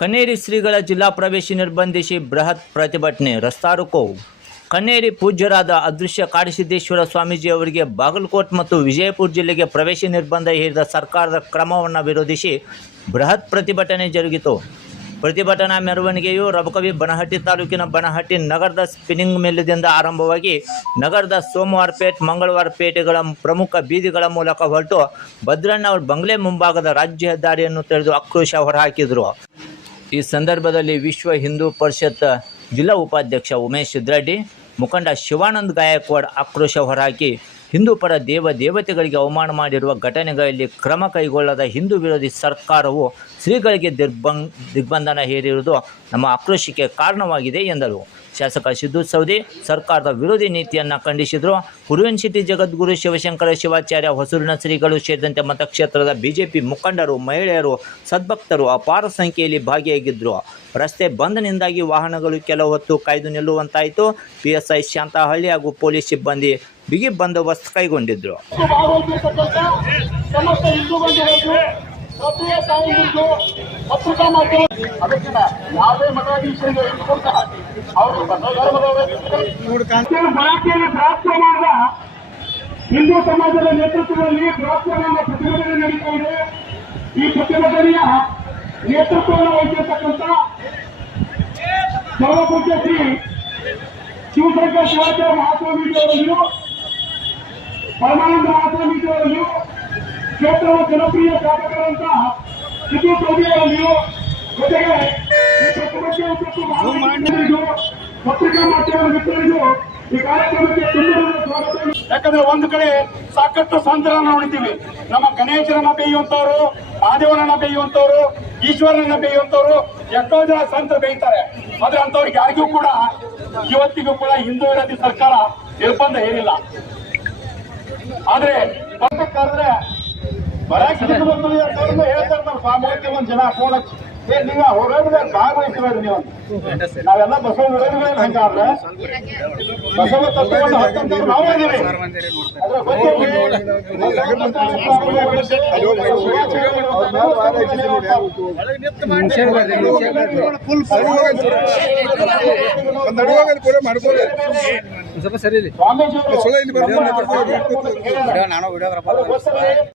ಕನ್ನೇರಿ ಶ್ರೀಗಳ ಜಿಲ್ಲಾ ಪ್ರವೇಶ ನಿರ್ಬಂಧಿಸಿ ಬೃಹತ್ ಪ್ರತಿಭಟನೆ ರಸ್ತಾರೋಕೋ ಕನ್ನೇರಿ ಪೂಜ್ಯರಾದ ಅದೃಶ್ಯ ಕಾಡಸಿದ್ದೇಶ್ವರ ಸ್ವಾಮೀಜಿ ಅವರಿಗೆ ಬಾಗಲಕೋಟ್ ಮತ್ತು ವಿಜಯಪುರ ಜಿಲ್ಲೆಗೆ ಪ್ರವೇಶ ನಿರ್ಬಂಧ ಹೇರಿದ ಸರ್ಕಾರದ ಕ್ರಮವನ್ನು ವಿರೋಧಿಸಿ ಬೃಹತ್ ಪ್ರತಿಭಟನೆ ಜರುಗಿತು. ಪ್ರತಿಭಟನಾ ಮೆರವಣಿಗೆಯು ರಬಕವಿ ಬನಹಟ್ಟಿ ತಾಲೂಕಿನ ಬನಹಟ್ಟಿ ನಗರದ ಸ್ಪಿನ್ನಿಂಗ್ ಮೇಲದಿಂದ ಆರಂಭವಾಗಿ ನಗರದ ಸೋಮವಾರಪೇಟ್ ಮಂಗಳವಾರಪೇಟೆಗಳ ಪ್ರಮುಖ ಬೀದಿಗಳ ಮೂಲಕ ಹೊರಟು ಭದ್ರಣ್ಣ ಅವರು ಬಂಗ್ಲೆ ಮುಂಭಾಗದ ರಾಜ್ಯ ಹೆದ್ದಾರಿಯನ್ನು ತೆರೆದು ಆಕ್ರೋಶ ಹೊರಹಾಕಿದರು. ಈ ಸಂದರ್ಭದಲ್ಲಿ ವಿಶ್ವ ಹಿಂದೂ ಪರಿಷತ್ ಜಿಲ್ಲಾ ಉಪಾಧ್ಯಕ್ಷ ಉಮೇಶ್ ಸಿದ್ರಡ್ಡಿ ಮುಖಂಡ ಶಿವಾನಂದ್ ಗಾಯಕ್ವಾಡ್ ಆಕ್ರೋಶ ಹೊರಹಾಕಿ ಹಿಂದೂ ಪರ ದೇವ ದೇವತೆಗಳಿಗೆ ಅವಮಾನ ಮಾಡಿರುವ ಘಟನೆಗಳಲ್ಲಿ ಕ್ರಮ ಕೈಗೊಳ್ಳದ ಹಿಂದೂ ವಿರೋಧಿ ಸರ್ಕಾರವು ಶ್ರೀಗಳಿಗೆ ದಿಗ್ಬಂ, ದಿಗ್ಬಂಧನ ಹೇರಿರುವುದು ನಮ್ಮ ಆಕ್ರೋಶಕ್ಕೆ ಕಾರಣವಾಗಿದೆ ಎಂದರು. ಶಾಸಕ ಸಿದ್ದು ಸೌದಿ ಸರ್ಕಾರದ ವಿರೋಧಿ ನೀತಿಯನ್ನು ಖಂಡಿಸಿದರು. ಕುರುವನ್ ಸಿಟಿ ಜಗದ್ಗುರು ಶಿವಶಂಕರ ಶಿವಾಚಾರ್ಯ ಹೊಸೂರಿನ ಶ್ರೀಗಳು ಸೇರಿದಂತೆ ಮತಕ್ಷೇತ್ರದ ಬಿಜೆಪಿ ಮುಖಂಡರು, ಮಹಿಳೆಯರು, ಸದ್ಭಕ್ತರು ಅಪಾರ ಸಂಖ್ಯೆಯಲ್ಲಿ ಭಾಗಿಯಾಗಿದ್ದರು ರಸ್ತೆ ಬಂದ್ನಿಂದಾಗಿ ವಾಹನಗಳು ಕೆಲವು ಹೊತ್ತು ಕಾಯ್ದು ನಿಲ್ಲುವಂತಾಯಿತು. ಪಿ ಎಸ್ ಐ ಶಾಂತಹಳ್ಳಿ ಹಾಗೂ ಪೊಲೀಸ್ ಸಿಬ್ಬಂದಿ ಬಿಗಿ ಬಂದೋಬಸ್ತ್ ಕೈಗೊಂಡಿದ್ರು. ಹಿಂದೂ ಸಮಾಜದ ನೇತೃತ್ವದಲ್ಲಿ ಪ್ರಾರ್ಥನೆಯ ಪ್ರತಿಭಟನೆ ನಡೀತಾ ಇದೆ ಈ ಪ್ರತಿಭಟನೆಯ ನೇತೃತ್ವವನ್ನು ವಹಿಸಿರ್ತಕ್ಕಂಥ ಸರ್ವಪೂಜ್ಯ ಶ್ರೀ ಶಿವಶಂಕರ್ ಶಿವಾಚಾರ್ಯ ಮಹಾಸ್ವಾಮೀಜಿ ಅವರನ್ನು ಪರಮಾನಂದ ಅವರನ್ನು ಕ್ಷೇತ್ರದ ಜನಪ್ರಿಯ ಶಾಸಕರಂತ ಸಿದ್ದು ಅವರನ್ನು ಜೊತೆಗೆ ಪತ್ರಿಕಾ ಮಾಧ್ಯಮ ಮಿತ್ರರಿಗೂ ಈ ಕಾರ್ಯಕ್ರಮಕ್ಕೆ ಸ್ವಾಗತ. ಯಾಕಂದ್ರೆ ಒಂದು ಕಡೆ ಸಾಕಷ್ಟು ಸಂತರನ್ನ ನೋಡಿದ್ದೀವಿ. ನಮ್ಮ ಗಣೇಶನನ್ನ ಬೇಯುವಂತವ್ರು ಮಹಾದೇವರನ್ನ ಬೇಯುವಂತವ್ರು ಈಶ್ವರನನ್ನ ಬೇಯುವಂತವ್ರು ಎಷ್ಟೋ ಜನ ಸಂತರು ಬೇಯ್ತಾರೆ. ಆದ್ರೆ ಅಂತವ್ರಿಗೆ ಯಾರಿಗೂ ಕೂಡ ಇವತ್ತಿಗೂ ಕೂಡ ಹಿಂದೂ ವಿರೋಧಿ ಸರ್ಕಾರ ನಿರ್ಬಂಧ ಏನಿಲ್ಲ. ಆದ್ರೆ ಕರೆದ್ರೆ ಬರಕ್ಕೆ ಬಂದು ಹೇಳ್ತಾರೆ ನಮ್ಮ ಒಂದು ಜನ ಫೋನ್ ಹಚ್ಚಿ. ಏ ನೀವು ಹೊರಗಡೆ ಭಾಗವಹಿಸಬೇಡ್ರಿ ನೀವು. ನಾವೆಲ್ಲ ಬಸವ ವಿರೋಧಿಗಳು ಹಂಗಾದ್ರೆ ಬಸವ ತತ್ವವನ್ನು ನಾವು ಅದ್ರ ಬಗ್ಗೆ ಮಾಡ್ಬೋದು. ಸ್ವಾಮೀಜಿ ಸರಿ ಇಲ್ಲಿ. ನಾನು